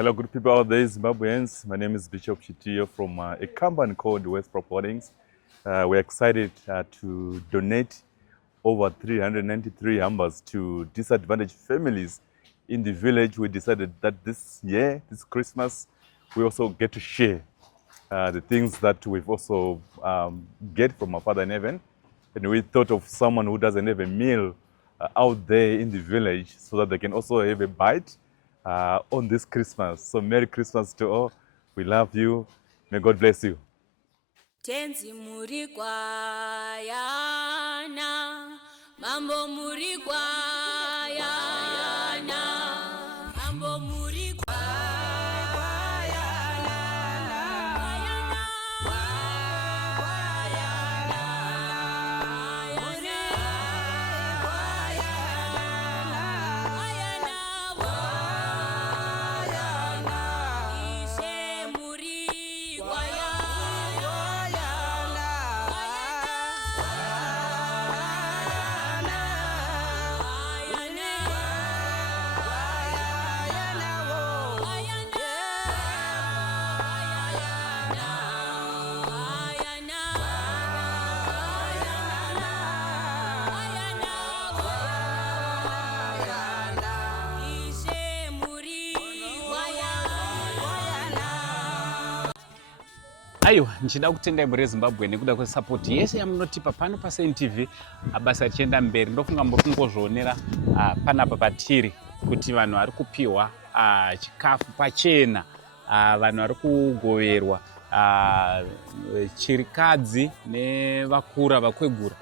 Hello, good people out there, Zimbabweans. My name is Bishop Chitiyo from a company called neWestpro. We're excited to donate over 393 hampers to disadvantaged families in the village. We decided that this year, this Christmas, we also get to share the things that we've also get from our Father in Heaven. And we thought of someone who doesn't have a meal out there in the village so that they can also have a bite on this Christmas. So Merry Christmas to all. We love you. May God bless you. Tenzi muri kwayana, mambo muri kwayana, mambo muri Aiwa, nchida kutenda muri Zimbabwe nekuda kwesupport yese yamunotipa pano paSenTV abasa achienda mberi. Ndofunga muri kungozvionera panapa patiri kuti vanhu vari kupiwa chikafu pachena, vanhu vari kugoverwa, chirikadzi nevakura vakwegura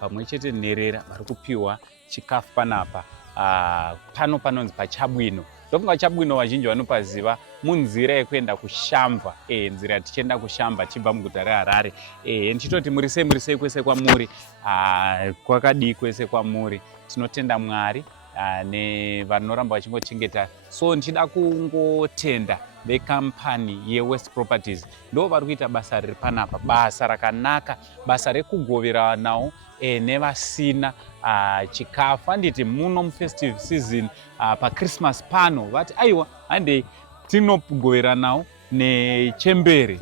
pamwe chete nherera vari kupiwa chikafu panapa. Pano panonzi paKuChabwino. Ndofunga KuChabwino vazhinji vanopaziva munzira yekuenda kushamba, nzira tichienda kushamba chibva muguta reHarare. Ndichitoti murisei kwese kwamuri, kwakadii kwese kwamuri. Tinotenda Mwari nevanoramba vachingochengeta. So ndichida kungotenda vekampani yeWestpro ndo vari kuita basa riri panapa, basa rakanaka, basa rekugovera nawo nevasina chikafu. Handiti muno mufestive season paChristmas pano vati aiwa handei tinogovera nawo nechembere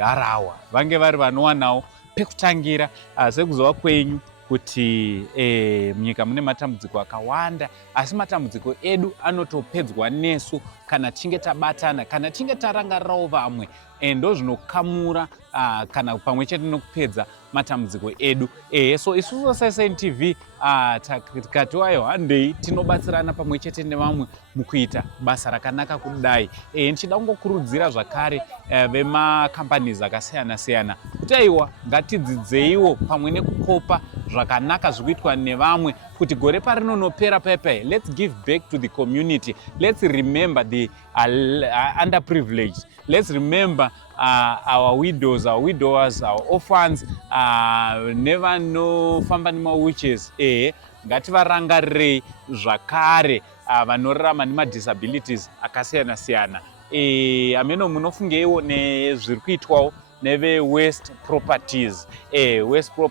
harawa, vange vari vanowanawo pekutangira sekuzova kwenyu kuti munyika mune matambudziko akawanda, asi matambudziko edu anotopedzwa nesu kana tinge tabatana, kana tinge tarangarirawo vamwe, ndo zvinokamura kana pamwe chete nokupedza matambudziko edu. So isusu saSenTV tikati wayo handei tinobatsirana pamwe chete nevamwe mukuita basa rakanaka kudai. Ndichida kungokurudzira zvakare vemacompanies akasiyana-siyana kuti aiwa ngatidzidzeiwo pamwe nekukopa zvakanaka zvikuitwa nevamwe kuti gore parinonopera paipai. Let's give back to the community. Let's remember the underprivileged. Let's remember our widows, our widowers, our orphans, never no famba nemawitches. Ngativarangarirei zvakare vanorarama nemadisabilities akasiyana-siyana. Ameno munofungeiwo nezviri kuitwawo neveWestpro. Westpro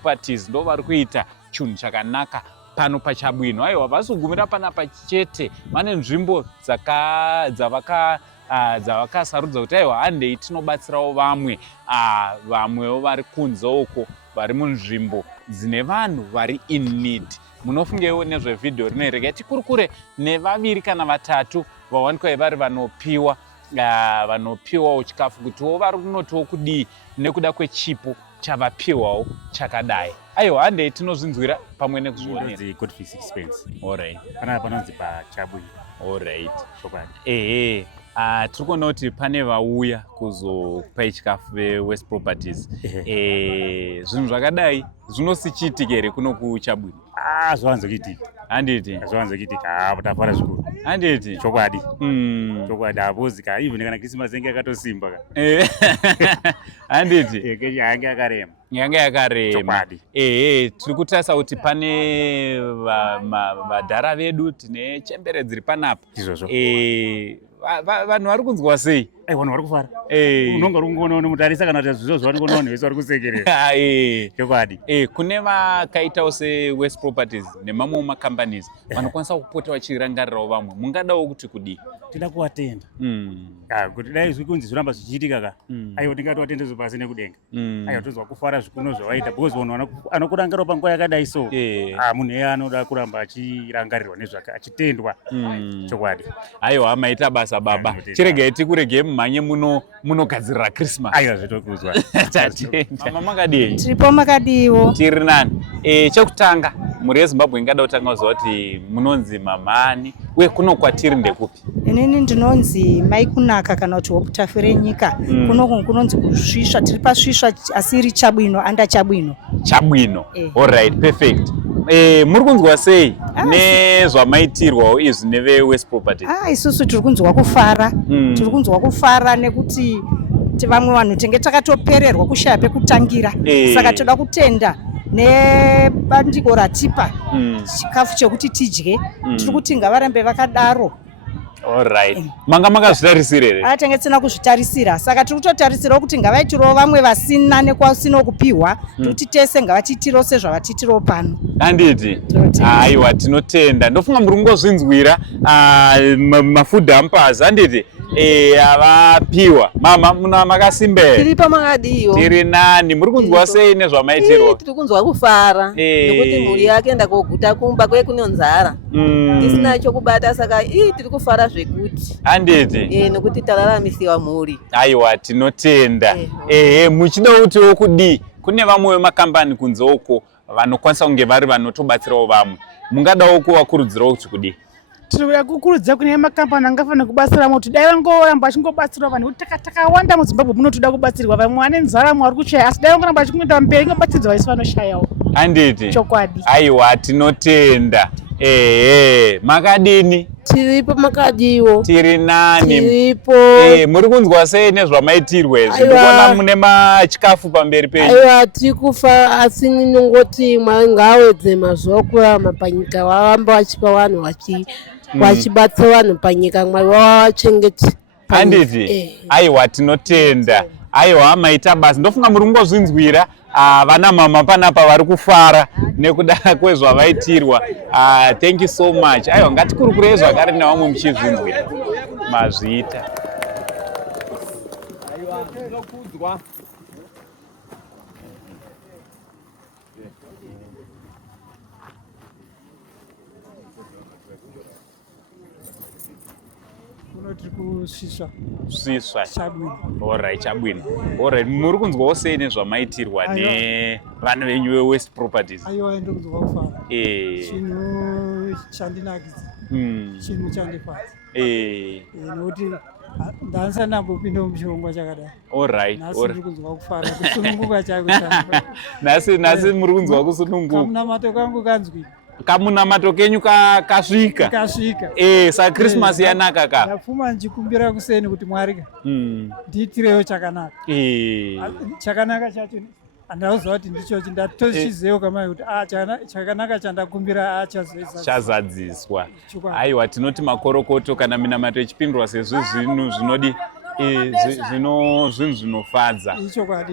ndo vari kuita chinhu chakanaka pano paKuChabwino. Aiwa, vasugumira panapa chete, vane nzvimbo dzavakasarudza kuti aiwa handei tinobatsirawo vamwe, vamwewo vari kunze uko, vari munzvimbo dzine vanhu vari in need. Munofungeiwo nezvevhidhiyo rino regai tikurukure nevaviri kana vatatu vawanikwa vari vanopiwawo chikafu kutiwo vari kunotiwo kudii nekuda kwechipo chavapiwawo chakadai. Aiwa, handei tinozvinzwira pamwe nekuzvionera. Good for 6 pence. Alright. Panapa panonzi paKuChabwino. Alright. Chokwadi. Tiri kuona kuti pane vauya kuzopai chikafu veWestpro. Zvinhu zvakadai zvinosichiitika here kuno kuKuChabwino? Zvavanzokiitika. Handiti? Zvavanzokiitika, tafara zvikuru. Handiti? Chokwadi. Chokwadi, havozika, even kana Christmas yange yakatosimba. Handiti? Yange yakarema. Yange yakarema. Chokwadi. Tiri kutarisa kuti pane vadhara vedu, tine chembere dziri panapa. Izvozvo. Vanhu vari kunzwa sei? vanhu vari kufara unonga rungoona unomutarisa kana kuti zvizo zvavanongoona vanhu vese vari kusekerera chokwadi. Kune vakaitawo seWest Properties nemamwe macompanies vanokwanisa kupota vachirangarirawo vamwe, mungadawo kuti kudii? Tida kuvatenda kuti dai zviri kunzi zviramba zvichiitika ka aiwa tingatovatendezvo pasi nekudenga aiwa tozwa kufara zvikuno zvavaita because vanhu anokurangirawo panguva yakadai so munhu iye anoda kuramba achirangarirwa nezvake achitendwa chokwadi. Aiwa maita basa baba, chiregai tikuregei mumhanye munogadzirira Christmas. Aiwa zvitokuzwa. Mama makadii? Tiripo makadiwo. Tiri nani? Chekutanga muri yeZimbabwe ingada kutanga kuziva kuti munonzi mamani uye kuno kwatiri ndekupi? Inini ndinonzi mai kunaka kana kuti wokutafu renyika. Kuno kunonzi kusvisva, tiri pasvisva asiri Chabwino anda Chabwino. Chabwino. Alright, perfect. Muri kunzwa sei nezvamaitirwawo izvi neveWest Properties? Isusu tiri kunzwa kufara. Tiri kunzwa kufara nekuti vamwe vanhu tenge takatopererwa kushaya pekutangira. Saka toda kutenda nebandiko ratipa chikafu chekuti tidye. Tiri kuti ngavarambe vakadaro. Alright. Manga makazvitarisira here? Tenge tisina kuzvitarisira. Saka tiri kutotarisirawo kuti ngavaitirawo vamwe vasina nekwasina kupihwa kuti tese ngavatiitirawo sezvavatiitirawo pano. Handiti? Aiwa tinotenda. Ndofunga muri kungozvinzwira mafood hampers handiti? Avapiwa. Mama muna makasimba here? Tiripo makadiwo. Tiri nani? Muri kunzwa sei nezvamaitirwa? Tiri kunzwa kufara nekuti mhuri yake enda koguta kumba kwe kune nzara tisina chokubata saka tiri kufara zvekuti handiti? nekuti tararamisiwa mhuri. Aiwa tinotenda. Muchida kutiwo kudii? Kune vamwe vemakambani kunze uko vanokwanisa kunge vari vanotobatsirawo vamwe, mungadawo kuvakurudzirawo kuti kudii? Tiri kukurudzira kune makambani angafanira kubatsira kuti dai vangoramba vachingobatsirawo vanhu kuti takawanda muZimbabwe munotoda kubatsirwa, vamwe vane nzara vari kushaya asi dai vangoramba vachingoenda mberi ngobatsiridza vaisi vanoshayawo. Handiti? Chokwadi. Aiwa tinotenda. Makadini? Tiripo makadiwo. Tiri nani? Tiripo. Muri kunzwa sei nezvamaitirwa izvi? Ndikuona mune machikafu pamberi penyu. Aiwa tiri kufa asi ninongoti Mwari ngaawedze mazuva kurarama panyika, varamba vachipa vanhu vachibatsira vanhu panyika, Mwari wavachengete. Handiti? Aiwa tinotenda. Aiwa maita basa. Ndofunga muri kungozvinzwira vana mama panapa vari kufara nekuda kwezvavaitirwa. Thank you so much. Aiwa ngatikurukurei zvakare nevamwe muchizvinzwira mazviita. Svisva. Alright, Chabwino. Alright, muri kunzwawo sei nezvamaitirwa nevana venyu veWest Properties? Aiwa ndiri kunzwa kufara. Chinhu chandinakidza. Chinhu chandifadza. Nokuti ndanisa ndambopinda muchirongwa chakadai. Alright. Nhasi ndiri kunzwa kufara kusununguka chaiko. Nhasi muri kunzwa kusununguka. Kamunamato kangu kanzwi. Kamunamato kenyu kasvika. Saka Christmas yanaka ka. Ndapfuma ndichikumbira kuseni kuti Mwari ndiitirewo chakanaka. Chakanaka chacho handauziva kuti ndichochi, ndatochizivewo kamai kuti chakanaka chandakumbira chazadziswa. Aiwa tinoti makorokoto kana minamato ichipindwa sezvo zvinhu zvinodi zvinhu zvinofadza.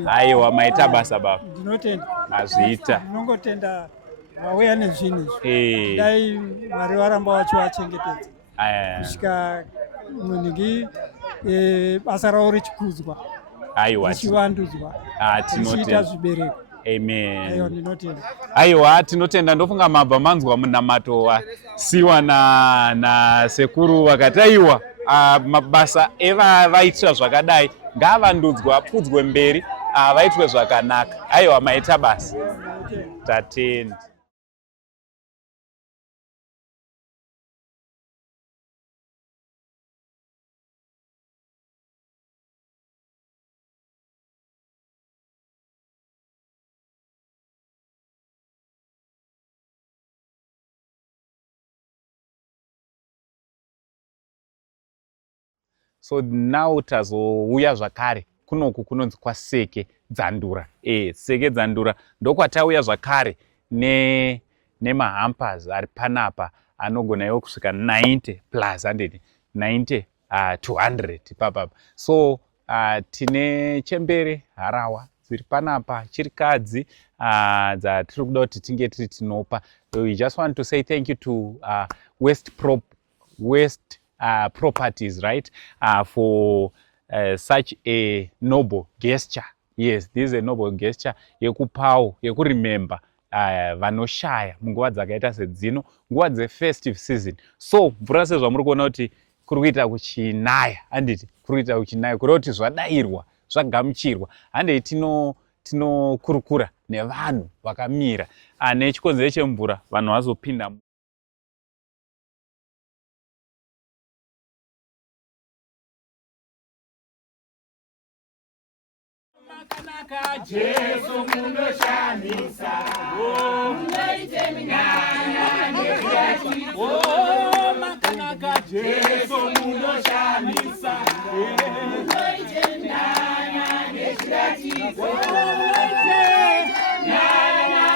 Aiwa maita basa baba. Ndinotenda. Azviita. Ndinongotenda vauya nezvinhu izvi. Dai Mwari varamba vachivachengetedza kusvika munhingi basa ravo richikudzwa richivandudzwa richiita zvibereko. Amen. Ndinotenda. Aiwa tinotenda. Ndofunga mabva manzwa munamato wasiwa nasekuru vakati aiwa mabasa evavaitira zvakadai ngaavandudzwa apudzwe mberi vaitwe zvakanaka. Aiwa maita basa. Tatenda. So now tazouya zvakare kunoku kunonzi kwaSeke Dzandura. Seke Dzandura ndokwatauya zvakare nemahampers ari panapa anogona iwo kusvika 90 plus 100. 90 200 papapa. So tine chembere, harawa dziri panapa, chirikadzi dzatiri kuda kuti tinge tiri tinopa. We just want to say thank you to WestPro Properties, right, for such a noble gesture. Yes, this is a noble gesture yekupawo, yekuremember vanoshaya munguva dzakaita sedzino, nguva dzefestive season. So mvura sezvamuri kuona kuti kuri kuita kuchinaya, handiti kuri kuita kuchinaya, kureva kuti zvadayirwa, zvagamuchirwa, handei tinokurukura nevanhu vakamira nechikonzero chemvura, vanhu vazopinda. Makanaka Jesu munoshamisa, munoite minyanya nezvirati. Makanaka Jesu munoshamisa, munoite minyanya nezvirati. Munoite minyanya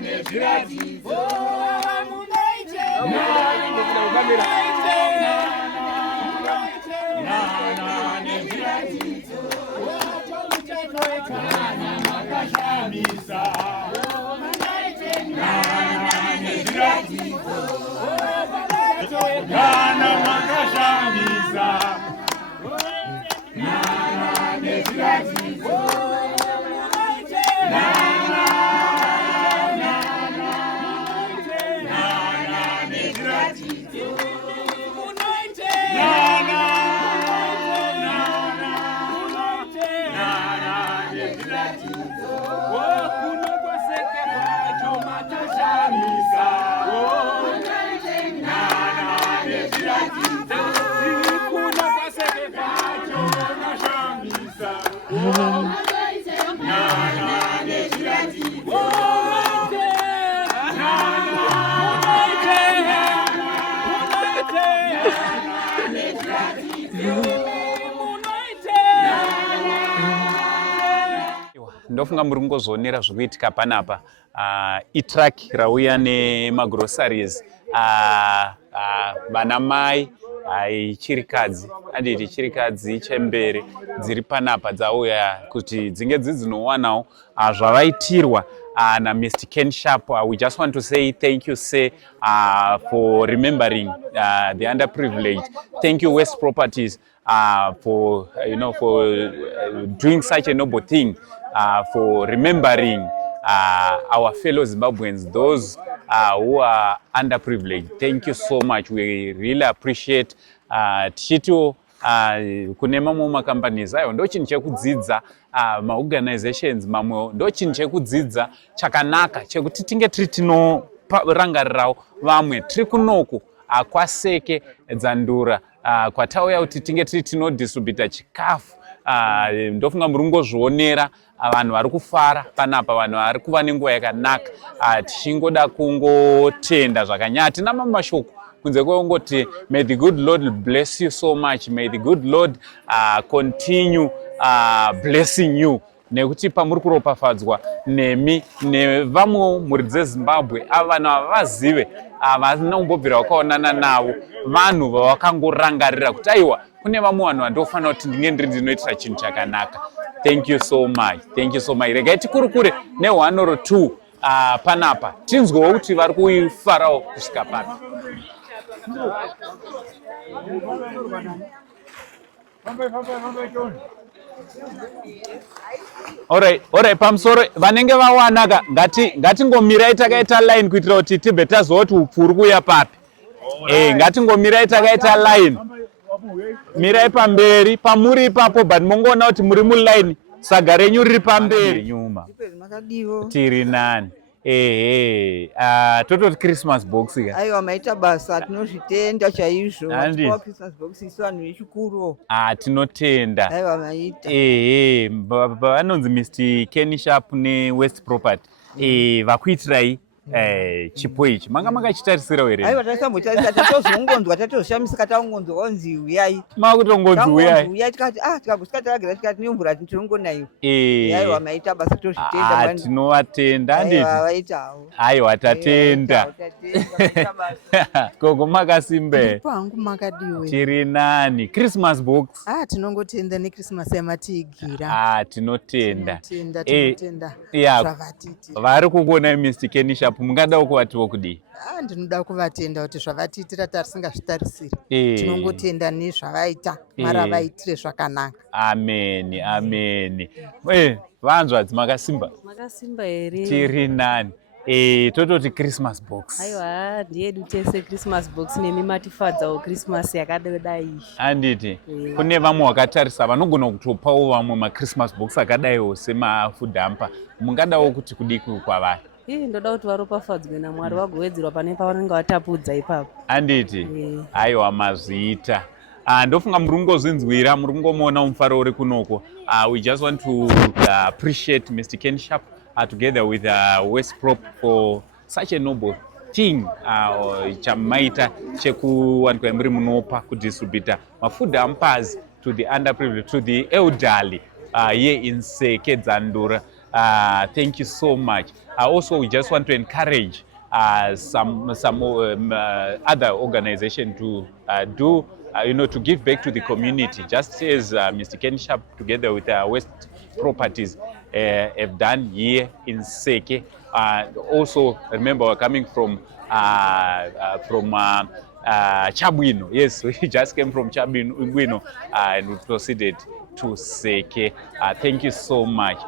nezvirati. Munoite minyanya. Ndofunga muri kungozonera zvikuitika panapa. Itruck rauya nemagroceries, vana mai, chirikadzi, handiti chirikadzi, chembere dziri panapa dzauya kuti dzinge dzizinowanawo zvavaitirwa na Mr Ken Sharpe. We just want to say thank you, sir, for remembering the underprivileged. Thank you, West Properties, for for doing such a noble thing, for remembering our fellow Zimbabweans, those who are underprivileged. Thank you so much. We really appreciate. Tichito kune mamwe macompanies ayo ndo chinhu chekudzidza, maorganizations mamwe ndo chinhu chekudzidza chakanaka chekuti tinge tiri tinorangarirawo vamwe. Tiri kunoku kwaSeke dzandura kwatauya kuti tinge tiri tinodistributa chikafu. Ndofunga muri kungozvionera vanhu vari kufara panapa, vanhu vari kuva nenguva yakanaka. Tichingoda kungotenda zvakanyanya, hatina mamwe mashoko kunze kwekungoti may the good Lord bless you so much, may the good Lord continue blessing you, nekuti pamuri kuropafadzwa nemi nevamwe mhuri dzeZimbabwe. Ava vanhu havavazive, havana kumbobvira vakaonana navo, vanhu vavakangorangarira kuti aiwa kune vamwe vanhu vandofanira kuti ndinge ndiri ndinoitira chinhu chakanaka. Thank you so much, thank you so much. Regai tikurukure ne1 or 2 panapa tinzwewo kuti vari kufarawo kusvika papi. Alright, pamusoro vanenge vawanaka ngatingomirai takaita line kuitira kuti tibve taziva kuti upfu uri kuuya papi. Ngatingomirai takaita line. Mirai pamberi pamuri ipapo, but mongoona kuti muri muline, saga renyu riri pamberi. Nyuma tiri nani. Tototi Christmas box ya. Aiwa maita basa, tinozvitenda chaizvo. Atipawo Christmas box isu vanhu vechikuru. Tinotenda. Aiwa maita. Vanonzi Mr Ken Sharpe neWestpro. Vakuitirai chipo ichi manga makachitarisira here? Aiwa tasambotarisa tatozongonzwa tatozvishamisika taungonzwa onzi uyai. Makutongonzi uyai. Uyai tikati tikagosvika taragira tikati nemvura tinongonayo. Aiwa maita basa tozvitenda. Tinovatenda handiti? Vaitawo. Aiwa tatenda. Gogo makasimbe. Pangu makadiwe. Tiri nani? Christmas box. Tinongotenda neChristmas yamatiigira. Tinotenda. Tinotenda. Zvavatiti. Vari kukuona Mr Ken Sharpe mungadawo kuvatiwo kudii? Ndinoda kuvatenda kuti zvavatiitira tarisingazvitarisiri. Tinongotenda nezvavaita, mara vaitire zvakanaka. Ameni, ameni. Vanzwadzi makasimba? Makasimba here. Tiri nani? Tototi Christmas box. Aiwa, ndiyedu tese Christmas box nemimatifadzawo Christmas yakadai. Handiti, kune vamwe wakatarisa vanogona kutopawo vamwe maChristmas box akadaiwo semafood hamper. Mungadawo kuti kudii kwavari? Ndoda kuti varopafadzwe naMwari vagowedzerwa pane pavanenge vatapudza ipapo. Handiti? Aiwa mazviita. Ndofunga muri kungozinzwira, muri kungomuona mufaro uri kunoko. We just want to appreciate Mr Ken Sharpe together with neWestpro for such a noble thing chamaita chekuwanikwa muri munopa kudistribute mafood hampers to the underprivileged, to the elderly here in Seke Dzandura. Thank you so much. Also, we just want to encourage some other organization to do, to give back to the community, just as Mr Ken Sharpe together with West Properties have done here in Seke. Also, remember, we're coming from KuChabwino. Yes, we just came from KuChabwino and we proceeded to Seke. Thank you so much.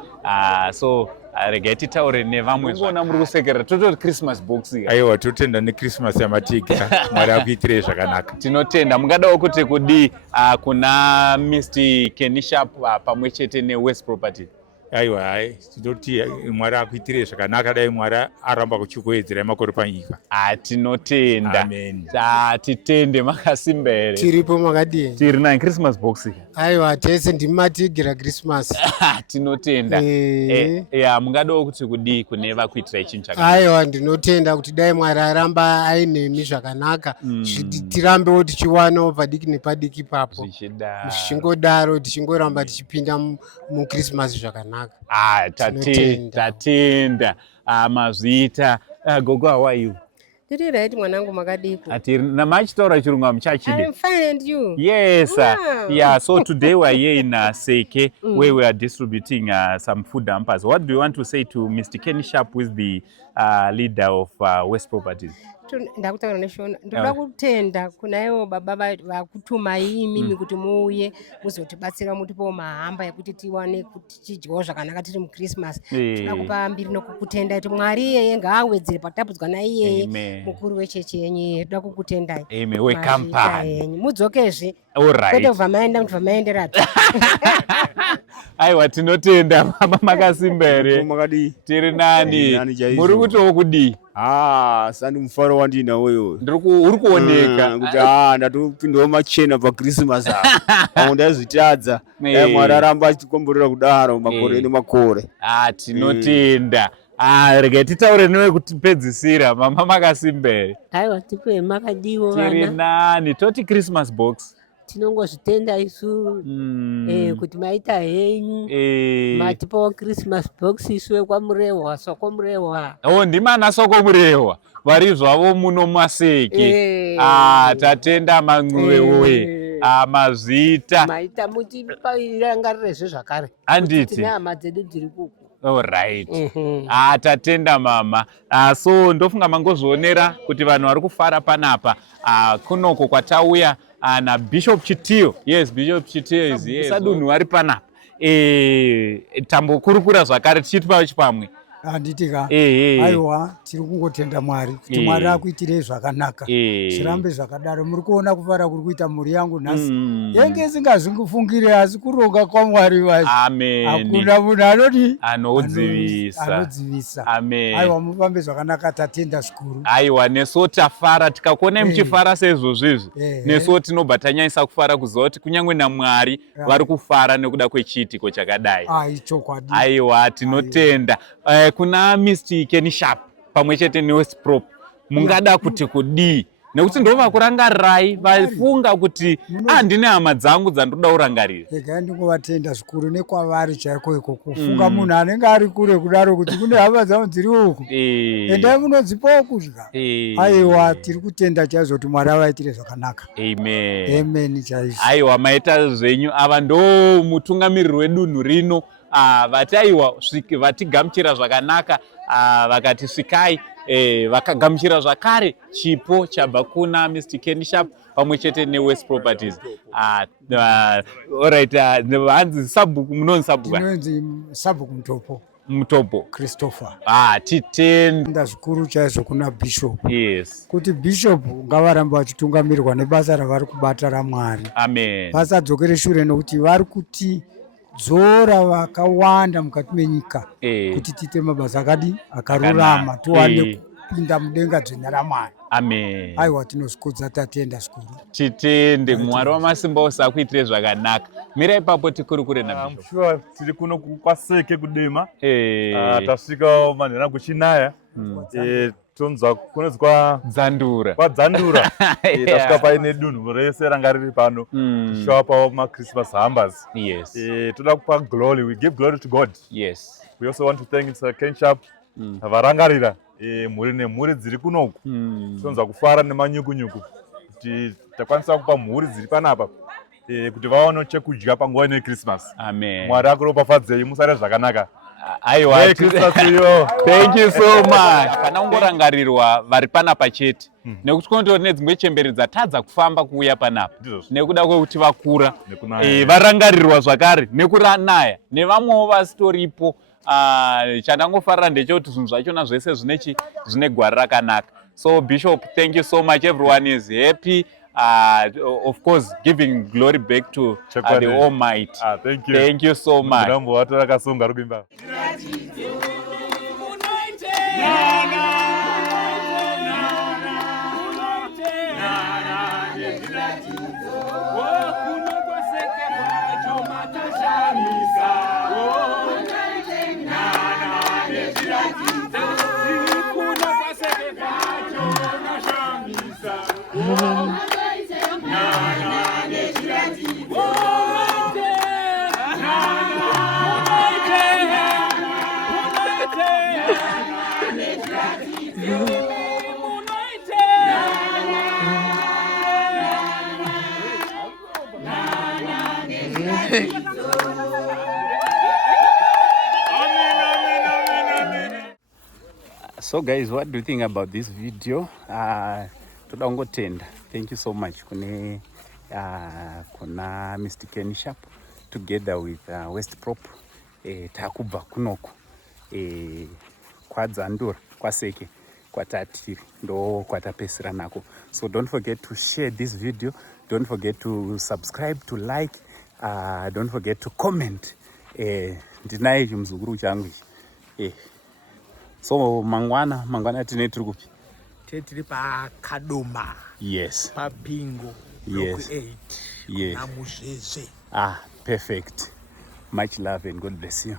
So regeti taure nevamwe zvona muri kusekera tototi Christmas box. Aiwa, totenda neChristmas yamatiga. Mwari akuitire zvakanaka. Tinotenda. Mungadawo kuti kudii kuna Mr Ken Sharpe pamwe chete neWest Property? Aiwa, tinoti Mwari akuitire zvakanaka, dai Mwari aramba kuchikuedzera makore panyika. Tinotenda. Amen. Titende makasimba here. Tiripo makadii? Tiri nayo Christmas box. Aiwa, tese ndimatigira Christmas. Tinotenda. Mungadawo kuti kudii kune vakuitira chinhu chakanaka? Aiwa, ndinotenda kuti dai Mwari aramba ainemi zvakanaka, tirambewo tichiwanawo padiki nepadiki papo. Zvichingodaro tichingoramba tichipinda muChristmas zvakanaka. Tatenda. Mazviita. Gogo, how are you? Tiri right, mwanangu makadiko. Namachitaura chirungu amuchachide. I'm fine, and you? Yes. Yeah, so today we're here in Seke where we are distributing some food hampers. What do you want to say to Mr Ken Sharpe, who is the leader of West Properties? Ndakutaura neshona ndoda kutenda kunaiwo baba vakutumai mimi kuti muuye muzotibatsira mutipo mahamba ekuti tiwane kuti tidyewo zvakanaka tiri muChristmas. Toda kupa mbiri nokukutenda kuti Mwari iyeye ngaawedzere patapudzwa naiyeye mukuru wechechi yenyu. Toda kukutendai. Amen. Wekampani. Mudzokezve. Alright. Kwete kubva maenda kuti vamaenderatu. Aiwa, tinotenda baba makasimba here. Tiri nani? Muri kutowo kudii? Sandi mufaro wandinawo. Uri kuoneka kuti ndatopindawo machena paChristmas apa. Ndazvitadza. Mwari aramba achikomborera kudaro makore nemakore. Tinotenda. Regai titaure newe kutipedzisira mama makasimba here. Aiwa, tipe makadiwo vana. Tiri nani? Toti Christmas box. Tinongozvitenda isu kuti maita henyu matipawo Christmas box isu wekwamurehwa sokomurehwa. Ndimana sokomurehwa vari zvavo muno maseke. Tatenda manguwewe. Mazvita maita mutirangarirezve zvakare. Handiti? Tine hama dzedu dziri kuku. Alright. Tatenda mama. So ndofunga mangozvionera kuti vanhu vari kufara panapa kunoko kwatauya na Bishop Chitiyo. Yes, Bishop Chitiyo is here. Sadunhu vari panapa. Tambokurukura zvakare tichitipawo chipamwe. Handitika. Aiwa, tiri kungotenda Mwari kuti Mwari akuitire zvakanaka. Zvirambe zvakadaro. Muri kuona kufara kuri kuita mhuri yangu nhasi. Yenge isingazvingifungire asi kuronga kwaMwari vacho. Amen. Hakuna munhu anoti anodzivisa. Amen. Aiwa, mufambe zvakanaka, tatenda zvikuru. Aiwa, nesuwo tafara tikakuonai muchifara seizvozvizvi. Nesuwo tinobva tanyanyisa kufara kuziva kuti kunyange naMwari vari kufara nekuda kwechiitiko chakadai. Chokwadi. Aiwa, tinotenda. Kuna Mr Ken Sharpe. pamwe chete neWestpro mungada kuti kudii? Nekuti ndova kurangarirai vafunga kuti ndine hama dzangu dzandoda kurangarira. Ega ndingovatenda zvikuru nekwavari chaiko iko kufunga munhu anenge ari kure kudaro kuti kune hama dzangu dziri uku endai munodzipawo kudya. Aiwa, tiri kutenda chaizvo kuti Mwari avaitire zvakanaka. Amen. Amen chaizvo. Aiwa, maita zvenyu ava ndo mutungamiriri wedunhu rino vati aiwa vatigamuchira zvakanaka vakati svikai vakagamuchira zvakare chipo chabva kuna Mr Ken Sharpe pamwe chete neWestpro Properties. Alright, hanzi sabhuku munonzi sabhuku. Tinonzi sabhuku mutopo. Mutopo Christopher. Titenda zvikuru chaizvo kuna Bishop. Yes. Kuti Bishop ngavaramba vachitungamirirwa nebasa ravari kubata raMwari. Amen. Vasadzokere shure nokuti vari kuti dzora vakawanda mukati menyika kuti tiite mabasa akarurama tiwane kupinda mudenga dzvene raMwari. Amen. Aiwa, tinozvikudza tatenda zvikuru. Titende Mwari wamasimba ose akuitire zvakanaka. Mira ipapo tikuri kure na Bishop. Sure, tiri kuno kwaSeke kudema. Tasvika manhera kuchinaya. Tonzwa kunonzwa Dzandura. Kwadzandura. Tasvika paine dunhu rese ranga riri pano. Tichapa maChristmas hampers. Yes. Toda kupa glory. We give glory to God. Yes. We also want to thank Mr Ken Sharpe. Varangarira mhuri nemhuri dziri kunoku. Tonzwa kufara nemanyukunyuku kuti takwanisa kupa mhuri dziri panapa kuti vaone chekudya panguva neChristmas. Amen. Mwari akuropafadzei, musare zvakanaka. Aiwa, thank you so much. Pana ungorangarirwa vari panapa chete nekuti kunotori nedzimwe chemberi dzatadza kufamba kuuya panapa nekuda kwekuti vakura varangarirwa zvakare nekuranaya nevamwewo vasitoripo. Chandangofarira ndechekuti zvinhu zvachona zvese zvine gwara rakanaka. So Bishop, thank you so much. Everyone is happy. Of course, giving glory back to the Almighty. Thank you. Thank you so much. So guys, what do you think about this video? Toda ungotenda. Thank you so much kuna Mr Ken Sharpe together with WestPro. Takubva kunoko kwadzandura kwaSeke kwatatiri ndo kwatapesera nako. So don't forget to share this video, don't forget to subscribe, to like, don't forget to comment. Ndinaye chimuzukuru changu ichi. So mangwana tine tiri kupi? Tiri paKadoma. Yes. Pabingo. Yes. 8. Yes. Namuzhezhe. Perfect. Much love and God bless you.